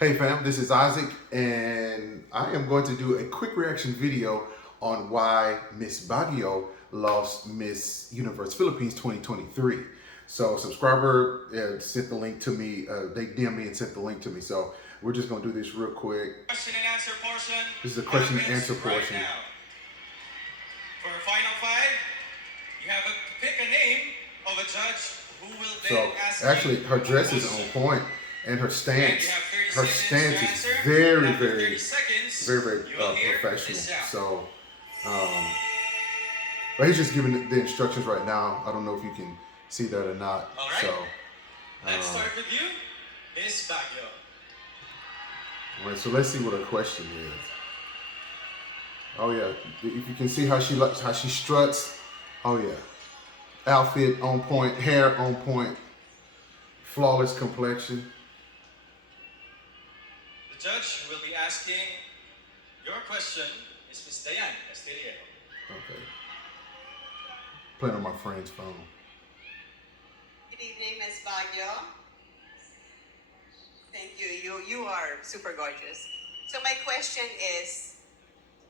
Hey fam, this is Isaac, and I am going to do a quick reaction video on why Miss Baguio lost Miss Universe Philippines 2023. So subscriber sent the link to me, they DM me and sent the link to me. So we're just gonna do this real quick. Question and answer portion. This is a question and answer Right portion. now. For final five, you have to pick a name of a judge who will So then ask actually you her a dress is question. on point and her And stance, you have 30 her seconds stance to is answer. very, After very, 30 seconds, very you will hear professional. this sound. So but he's just giving the instructions right now. I don't know if you can see that or not. All right. So, Let's start with you, Miss Baguio. all right. So let's see what her question is. Oh yeah, if you can see how she struts. Oh yeah, outfit on point, hair on point, flawless complexion. The judge who will be asking your question is Miss Diane Castillo. Okay. Playing on my friend's phone. Good evening, Ms. Baguio. Thank you. You are super gorgeous. So my question is,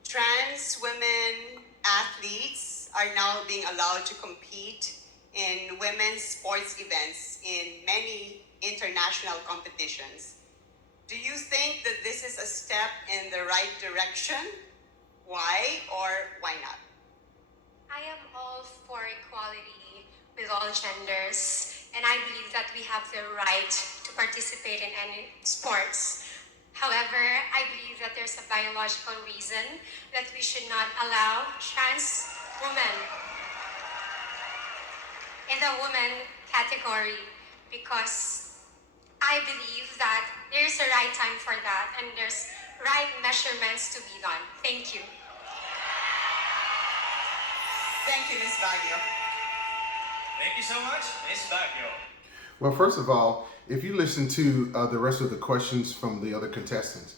trans women athletes are now being allowed to compete in women's sports events in many international competitions. Do you think that this is a step in the right direction? Why or why not? I am all for equality with all genders, and I believe that we have the right to participate in any sports. However, I believe that there's a biological reason that we should not allow trans women in the women category, because I believe that there's a right time for that and there's right measurements to be done. Thank you. Thank you, Ms. Baguio. Thank you so much, Miss Baguio. Well, first of all, if you listen to the rest of the questions from the other contestants,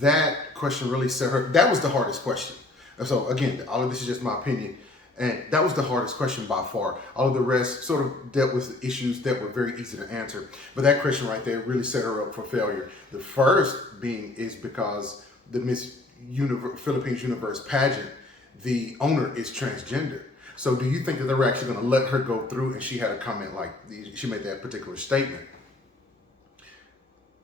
that question really set her. That was the hardest question. So again, all of this is just my opinion, and that was the hardest question by far. All of the rest sort of dealt with issues that were very easy to answer, but that question right there really set her up for failure. The first being is because the Miss Philippines Universe pageant, the owner is transgender. So do you think that they were actually going to let her go through? And she had a comment like, she made that particular statement.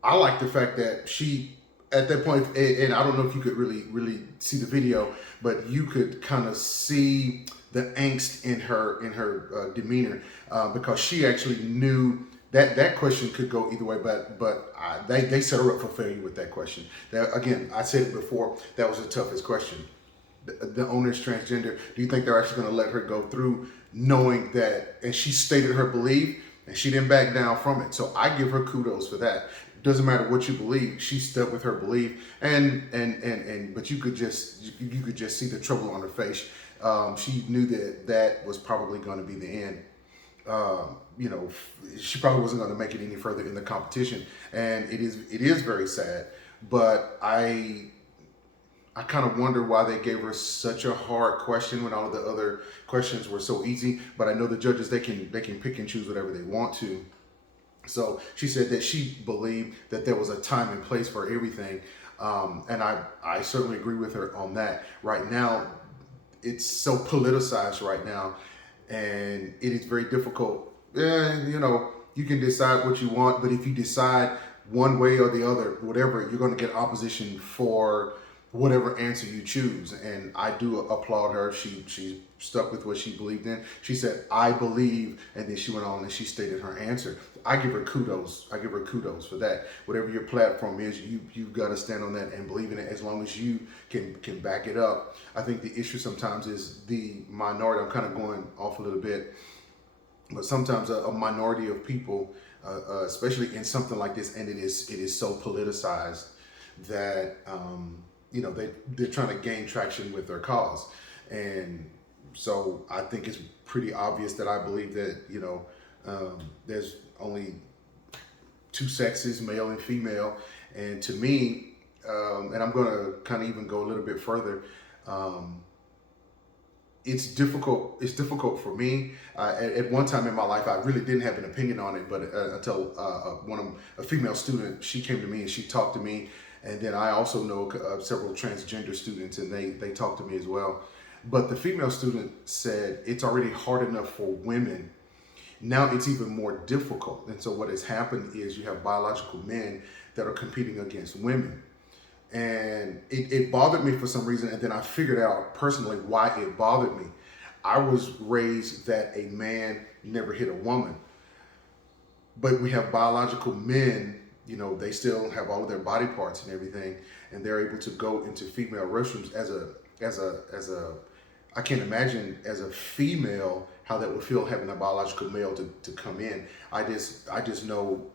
I like the fact that she, at that point, and I don't know if you could really see the video, but you could kind of see the angst in her demeanor, because she actually knew that question could go either way, but they set her up for failure with that question. That, again, I said it before, that was the toughest question. The owner's transgender. Do you think they're actually going to let her go through, knowing that? And she stated her belief, and she didn't back down from it. So I give her kudos for that. Doesn't matter what you believe, she stuck with her belief, and but you could just see the trouble on her face. She knew that was probably going to be the end. You know, she probably wasn't going to make it any further in the competition, and it is very sad. But I kind of wonder why they gave her such a hard question when all of the other questions were so easy. But I know the judges, they can pick and choose whatever they want to. So she said that she believed that there was a time and place for everything. And I certainly agree with her on that. Right now, it's so politicized right now, and it is very difficult. You know, you can decide what you want, but if you decide one way or the other, whatever, you're going to get opposition for whatever answer you choose. And I do applaud her. She stuck with what she believed in. She said, I believe, and then she went on and she stated her answer. I give her kudos. I give her kudos for that. Whatever your platform is, you've got to stand on that and believe in it, as long as you can back it up. I think the issue sometimes is the minority. I'm kind of going off a little bit, but sometimes a minority of people, especially in something like this, and it is so politicized that you know, they're trying to gain traction with their cause. And so I think it's pretty obvious that I believe that, you know, there's only two sexes, male and female. And to me, and I'm going to kind of even go a little bit further, it's difficult. It's difficult for me. At one time in my life, I really didn't have an opinion on it, but until a female student, she came to me and she talked to me, and then I also know several transgender students, and they talked to me as well. But the female student said it's already hard enough for women. Now it's even more difficult. And so what has happened is you have biological men that are competing against women. And it bothered me for some reason. And then I figured out personally why it bothered me. I was raised that a man never hit a woman. But we have biological men, you know, they still have all of their body parts and everything. And they're able to go into female restrooms as a I can't imagine as a female how that would feel having a biological male to come in. I just know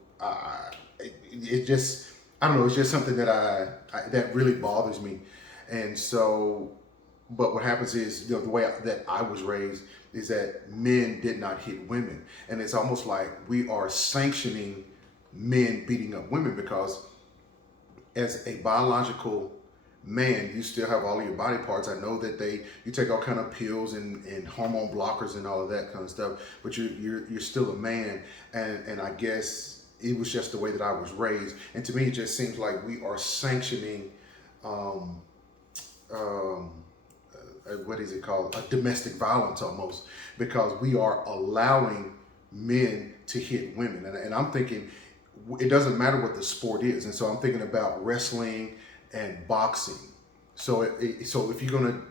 it just, I don't know, it's just something that that really bothers me. And so, but what happens is, you know, the way that I was raised is that men did not hit women. And it's almost like we are sanctioning men beating up women, because as a biological man, you still have all of your body parts. I know that you take all kind of pills and hormone blockers and all of that kind of stuff, but you're still a man. And I guess it was just the way that I was raised. And to me, it just seems like we are sanctioning, what is it called? A domestic violence almost, because we are allowing men to hit women. And I'm thinking, it doesn't matter what the sport is. And so I'm thinking about wrestling and boxing. So so if you're gonna,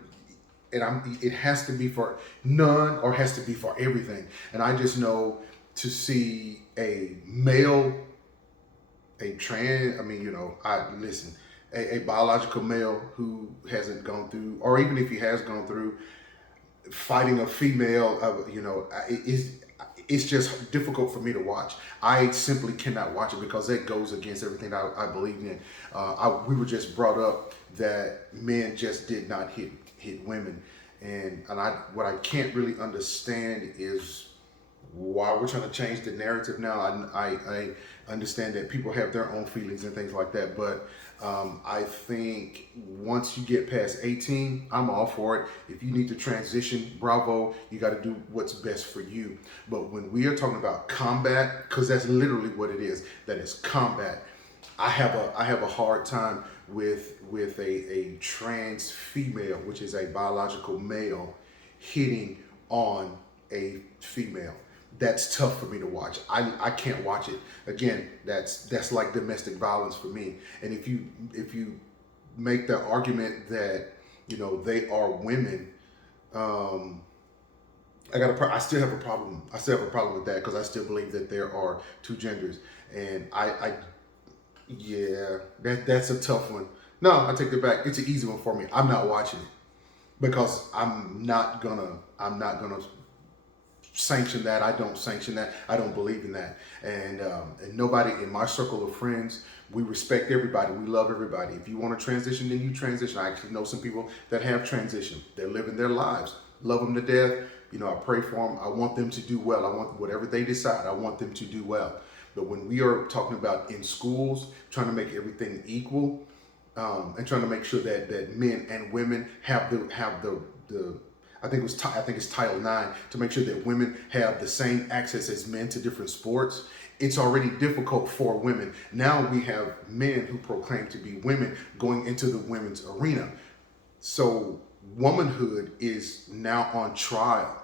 it has to be for none or has to be for everything. And I just know to see a male, a biological male who hasn't gone through, or even if he has gone through, fighting a female, it's just difficult for me to watch. I simply cannot watch it because that goes against everything I believe in. We were just brought up that men just did not hit women, and what I can't really understand is why we're trying to change the narrative now. I understand that people have their own feelings and things like that, but I think once you get past 18, I'm all for it. If you need to transition, bravo, you got to do what's best for you. But when we are talking about combat, because that's literally what it is, that is combat, I have a hard time with a trans female, which is a biological male, hitting on a female. That's tough for me to watch. I can't watch it. Again, that's like domestic violence for me. And if you make the argument that, you know, they are women, I still have a problem. I still have a problem with that, because I still believe that there are two genders. And that's a tough one. No, I take it back. It's an easy one for me. I'm not watching it because I'm not gonna sanction that. I don't sanction that. I don't believe in that. And nobody in my circle of friends, we respect everybody. We love everybody. If you want to transition, then you transition. I actually know some people that have transitioned. They're living their lives. Love them to death. You know, I pray for them. I want them to do well. I want whatever they decide. I want them to do well. But when we are talking about in schools, trying to make everything equal, and trying to make sure that men and women have the I think it's Title IX, to make sure that women have the same access as men to different sports. It's already difficult for women. Now we have men who proclaim to be women going into the women's arena. So womanhood is now on trial.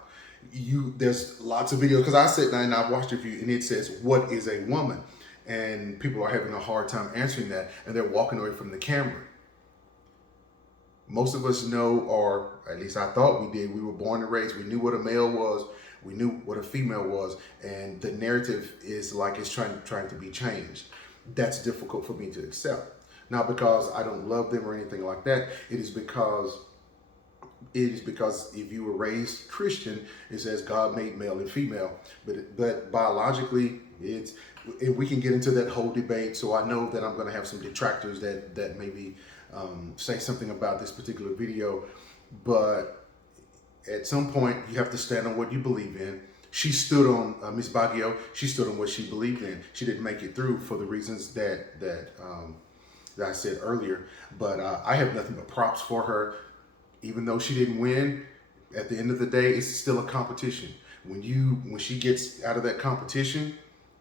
There's lots of videos, because I sat down and I watched a few, and it says, what is a woman? And people are having a hard time answering that, and they're walking away from the camera. Most of us know, or at least I thought we did, we were born and raised, we knew what a male was, we knew what a female was, and the narrative is like it's trying to be changed. That's difficult for me to accept. Not because I don't love them or anything like that. It is because if you were raised Christian, it says God made male and female, but biologically, we can get into that whole debate. So I know that I'm going to have some detractors that maybe say something about this particular video, but at some point you have to stand on what you believe in. She stood on Miss Baggio. She stood on what she believed in. She didn't make it through for the reasons that I said earlier, but I have nothing but props for her. Even though she didn't win, at the end of the day, it's still a competition. When she gets out of that competition,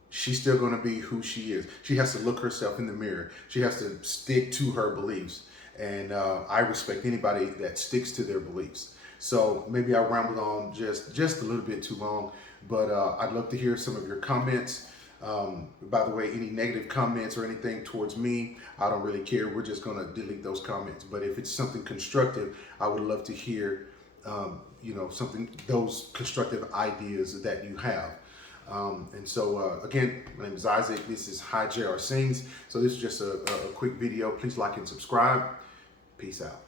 she's still going to be who she is. She has to look herself in the mirror. She has to stick to her beliefs. And I respect anybody that sticks to their beliefs. So maybe I rambled on just a little bit too long, but I'd love to hear some of your comments. By the way, any negative comments or anything towards me, I don't really care. We're just going to delete those comments. But if it's something constructive, I would love to hear, those constructive ideas that you have. And so, again, my name is Isaac. This is Hi JR Sings. So this is just a quick video. Please like and subscribe. Peace out.